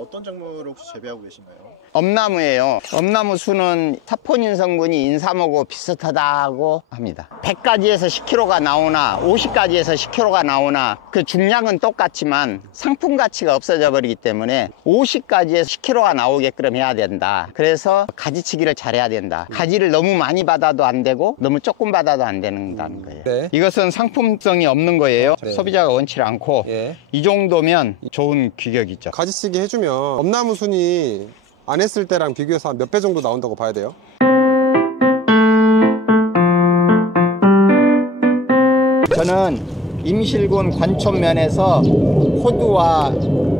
어떤 작물을 혹시 재배하고 계신가요? 엄나무예요. 엄나무 수는 사포닌 성분이 인삼하고 비슷하다고 합니다. 100가지에서 10kg가 나오나 50가지에서 10kg가 나오나 그 중량은 똑같지만 상품 가치가 없어져 버리기 때문에 50가지에서 10kg가 나오게끔 해야 된다. 그래서 가지치기를 잘해야 된다. 가지를 너무 많이 받아도 안 되고 너무 조금 받아도 안 된다는 거예요. 네. 이것은 상품성이 없는 거예요. 네. 소비자가 원치 않고 이 정도면 좋은 규격이죠. 가지치기 해주면 엄나무 순이 안 했을 때랑 비교해서 한 몇 배 정도 나온다고 봐야 돼요? 저는 임실군 관촌면에서 호두와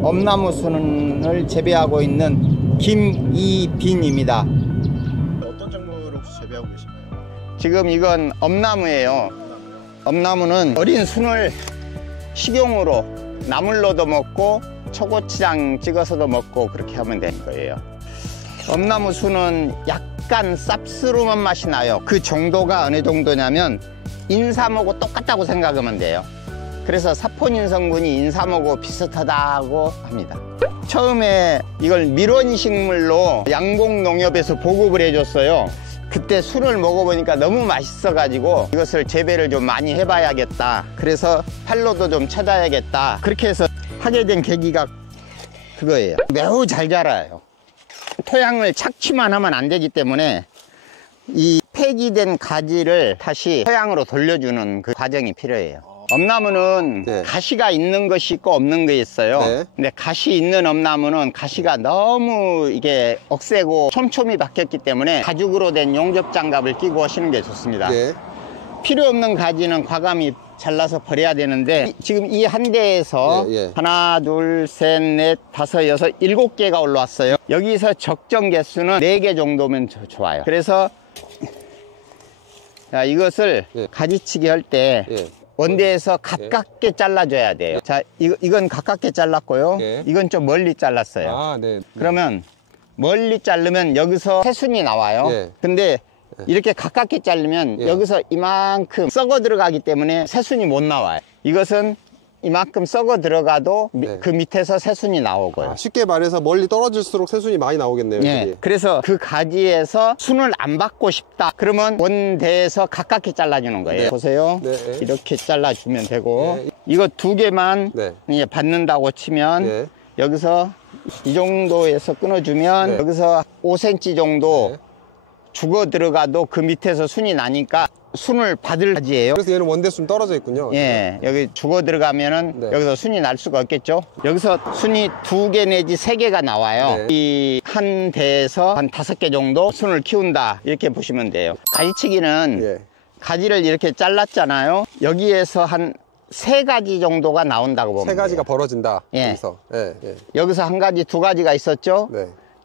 엄나무 순을 재배하고 있는 김이빈입니다. 어떤 작물을 혹시 재배하고 계신가요? 지금 이건 엄나무예요. 엄나무는 어린 순을 식용으로 나물로도 먹고 초고추장 찍어서도 먹고 그렇게 하면 되는 거예요. 엄나무 순은 약간 쌉스름한 맛이 나요. 그 정도가 어느 정도냐면 인삼하고 똑같다고 생각하면 돼요. 그래서 사포닌 성분이 인삼하고 비슷하다고 합니다. 처음에 이걸 밀원식물로 양봉농협에서 보급을 해줬어요. 그때 순을 먹어보니까 너무 맛있어 가지고 이것을 재배를 좀 많이 해봐야겠다. 그래서 팔로도 좀 찾아야겠다. 그렇게 해서 하게 된 계기가 그거예요. 매우 잘 자라요. 토양을 착취만 하면 안 되기 때문에 이 폐기된 가지를 다시 토양으로 돌려주는 그 과정이 필요해요. 엄나무는 가시가 있는 것이 있고 없는 게 있어요. 근데 가시 있는 엄나무는 가시가 너무 이게 억세고 촘촘히 박혔기 때문에 가죽으로 된 용접 장갑을 끼고 하시는 게 좋습니다. 필요 없는 가지는 과감히 잘라서 버려야 되는데 지금 이 한 대에서 하나, 둘, 셋, 넷, 다섯, 여섯, 7개가 올라왔어요. 여기서 적정 개수는 4개 정도면 좋아요. 그래서 자, 이것을 가지치기 할 때 원대에서 가깝게 잘라줘야 돼요. 자, 이건 가깝게 잘랐고요. 이건 좀 멀리 잘랐어요. 그러면 멀리 자르면 여기서 새순이 나와요. 근데 이렇게 가깝게 자르면 여기서 이만큼 썩어 들어가기 때문에 새순이 못 나와요. 이것은 이만큼 썩어 들어가도 그 밑에서 새순이 나오고요. 쉽게 말해서 멀리 떨어질수록 새순이 많이 나오겠네요. 그래서 그 가지에서 순을 안 받고 싶다 그러면 원대에서 가깝게 잘라주는 거예요. 보세요. 이렇게 잘라주면 되고 이거 2개만 받는다고 치면 여기서 이 정도에서 끊어주면 여기서 5cm 정도 죽어 들어가도 그 밑에서 순이 나니까 순을 받을 가지예요. 그래서 얘는 원대순 떨어져 있군요. 여기 죽어 들어가면은 여기서 순이 날 수가 없겠죠. 여기서 순이 2개 내지 3개가 나와요. 이 한 대에서 한 5개 정도 순을 키운다 이렇게 보시면 돼요. 가지치기는 가지를 이렇게 잘랐잖아요. 여기에서 한 3가지 정도가 나온다고 보면 3가지가 벌어진다. 여기서. 여기서 1가지, 2가지가 있었죠.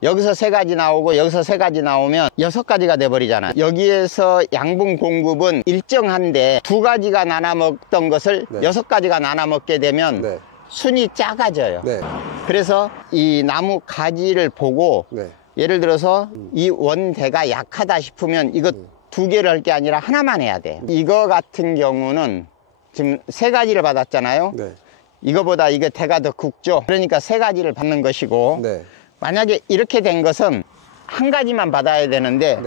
여기서 3가지 나오고 여기서 3가지 나오면 6가지가 돼버리잖아요. 여기에서 양분 공급은 일정한데 2가지가 나눠 먹던 것을 6가지가 나눠 먹게 되면 순이 작아져요. 그래서 이 나무 가지를 보고 예를 들어서 이 원대가 약하다 싶으면 이거 2개를 할 게 아니라 하나만 해야 돼요. 이거 같은 경우는 지금 3가지를 받았잖아요. 이거보다 이게 대가 더 굵죠. 그러니까 3가지를 받는 것이고 만약에 이렇게 된 것은 1가지만 받아야 되는데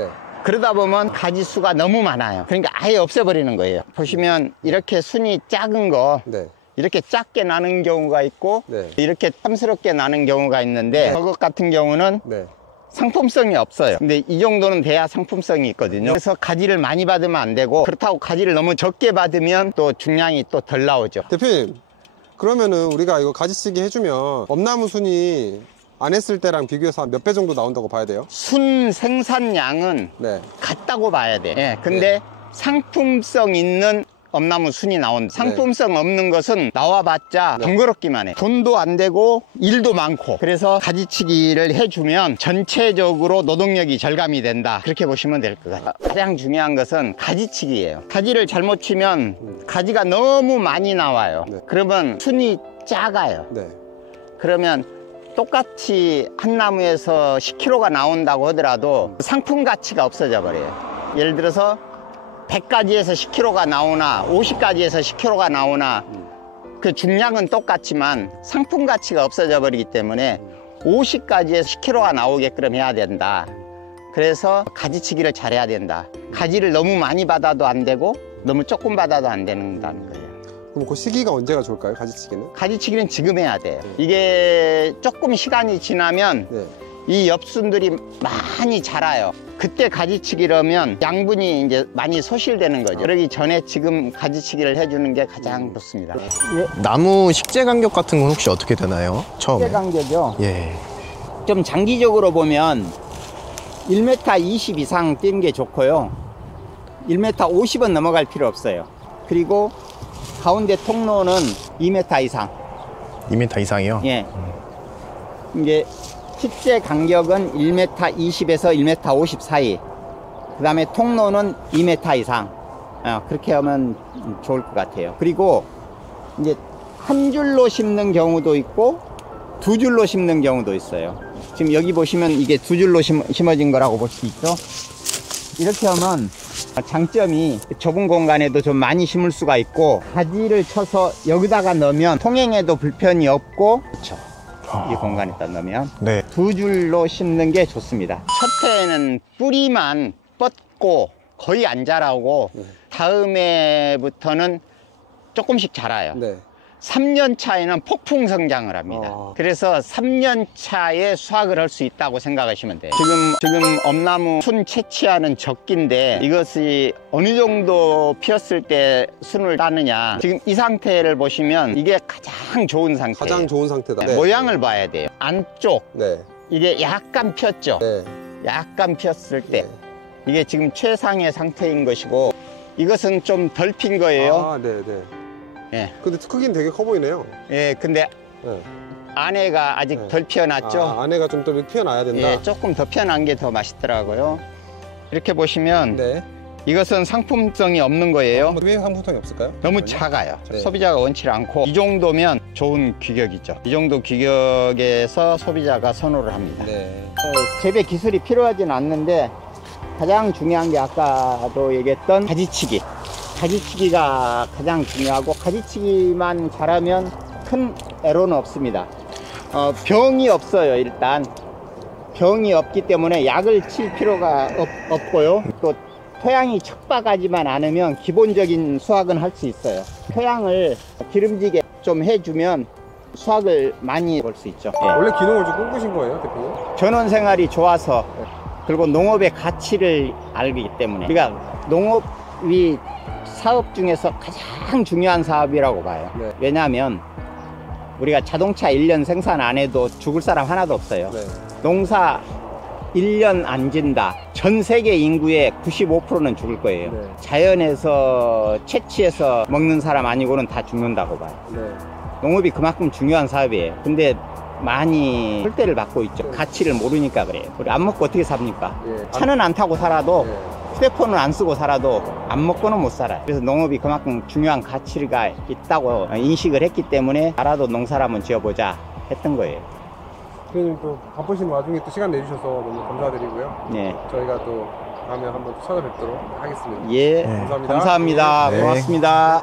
그러다 보면 가지 수가 너무 많아요. 그러니까 아예 없애버리는 거예요. 보시면 이렇게 순이 작은 거 이렇게 작게 나는 경우가 있고 이렇게 탐스럽게 나는 경우가 있는데 저것 같은 경우는 상품성이 없어요. 근데 이 정도는 돼야 상품성이 있거든요. 그래서 가지를 많이 받으면 안 되고 그렇다고 가지를 너무 적게 받으면 또 중량이 또 덜 나오죠. 대표님, 그러면은 우리가 이거 가지치기 해주면 엄나무 순이 안 했을 때랑 비교해서 한 몇 배 정도 나온다고 봐야 돼요? 순 생산량은 같다고 봐야 돼. 근데 상품성 있는 엄나무 순이 나온다. 상품성 없는 것은 나와봤자 번거롭기만 해. 돈도 안 되고 일도 많고. 그래서 가지치기를 해주면 전체적으로 노동력이 절감이 된다. 그렇게 보시면 될 것 같아요. 가장 중요한 것은 가지치기예요. 가지를 잘못 치면 가지가 너무 많이 나와요. 그러면 순이 작아요. 그러면 똑같이 한 나무에서 10kg가 나온다고 하더라도 상품 가치가 없어져 버려요. 예를 들어서 100가지에서 10kg가 나오나 50가지에서 10kg가 나오나 그 중량은 똑같지만 상품 가치가 없어져 버리기 때문에 50가지에서 10kg가 나오게끔 해야 된다. 그래서 가지치기를 잘해야 된다. 가지를 너무 많이 받아도 안 되고 너무 조금 받아도 안 된다는 거예요. 그럼 그 시기가 언제가 좋을까요? 가지치기는? 가지치기는 지금 해야 돼요. 이게 조금 시간이 지나면 네. 이 엽순들이 많이 자라요. 그때 가지치기를 하면 양분이 이제 많이 소실되는 거죠. 그러기 전에 지금 가지치기를 해주는 게 가장 좋습니다. 나무 식재 간격 같은 건 혹시 어떻게 되나요? 처음에? 식재 간격이요. 예. 좀 장기적으로 보면 1m 20 이상 뛰는 게 좋고요. 1m 50은 넘어갈 필요 없어요. 그리고 가운데 통로는 2m 이상. 2m 이상이요? 예. 이게 식재 간격은 1m 20에서 1m 50 사이. 그 다음에 통로는 2m 이상. 그렇게 하면 좋을 것 같아요. 그리고 이제 한 줄로 심는 경우도 있고 두 줄로 심는 경우도 있어요. 지금 여기 보시면 이게 두 줄로 심어진 거라고 볼 수 있죠. 이렇게 하면 장점이 좁은 공간에도 좀 많이 심을 수가 있고 가지를 쳐서 여기다가 넣으면 통행에도 불편이 없고 그렇죠. 이 공간에다 넣으면 네. 두 줄로 심는 게 좋습니다. 첫 해에는 뿌리만 뻗고 거의 안 자라고 다음 해부터는 조금씩 자라요. 네. 3년 차에는 폭풍 성장을 합니다. 그래서 3년 차에 수확을 할 수 있다고 생각하시면 돼요. 지금 엄나무 순 채취하는 적기인데 이것이 어느 정도 피었을 때 순을 따느냐. 지금 이 상태를 보시면 이게 가장 좋은 상태예요. 가장 좋은 상태다. 네, 모양을 봐야 돼요. 안쪽 네. 이게 약간 폈죠. 네. 약간 폈을 때 네. 이게 지금 최상의 상태인 것이고 이것은 좀 덜 핀 거예요. 아, 네, 네. 예. 근데 크기는 되게 커 보이네요. 예, 근데 네. 안에가 아직 네. 덜 피어났죠. 안에가 좀 더 피어나야 된다. 예, 조금 더 피어난 게 더 맛있더라고요. 이렇게 보시면 네. 이것은 상품성이 없는 거예요. 왜 상품성이 없을까요? 너무 작아요. 네. 소비자가 원치 않고 이 정도면 좋은 규격이죠. 이 정도 규격에서 소비자가 선호를 합니다. 네. 재배 기술이 필요하진 않는데 가장 중요한 게 아까도 얘기했던 가지치기. 가지치기가 가장 중요하고 가지치기만 잘하면 큰 애로는 없습니다. 병이 없어요. 일단 병이 없기 때문에 약을 칠 필요가 없고요. 또 토양이 척박하지만 않으면 기본적인 수확은 할 수 있어요. 토양을 기름지게 좀 해주면 수확을 많이 볼 수 있죠. 예. 원래 기농을 좀 꿈꾸신 거예요, 대표님? 전원 생활이 좋아서 그리고 농업의 가치를 알기 때문에 우리가 농업이 사업 중에서 가장 중요한 사업이라고 봐요. 네. 왜냐하면 우리가 자동차 1년 생산 안 해도 죽을 사람 하나도 없어요. 네. 농사 1년 안 진다. 전 세계 인구의 95%는 죽을 거예요. 네. 자연에서 채취해서 먹는 사람 아니고는 다 죽는다고 봐요. 네. 농업이 그만큼 중요한 사업이에요. 근데 많이 홀대를 받고 있죠. 가치를 모르니까 그래요. 우리 안 먹고 어떻게 삽니까? 예. 차는 안 타고 살아도 네. 휴대폰을 안 쓰고 살아도 안 먹고는 못 살아요. 그래서 농업이 그만큼 중요한 가치가 있다고 인식을 했기 때문에 나라도 농사를 한번 지어보자 했던 거예요. 대표님 또 바쁘신 와중에 또 시간 내주셔서 너무 감사드리고요. 네. 저희가 또 다음에 한번 찾아뵙도록 하겠습니다. 예. 감사합니다. 감사합니다. 네. 고맙습니다.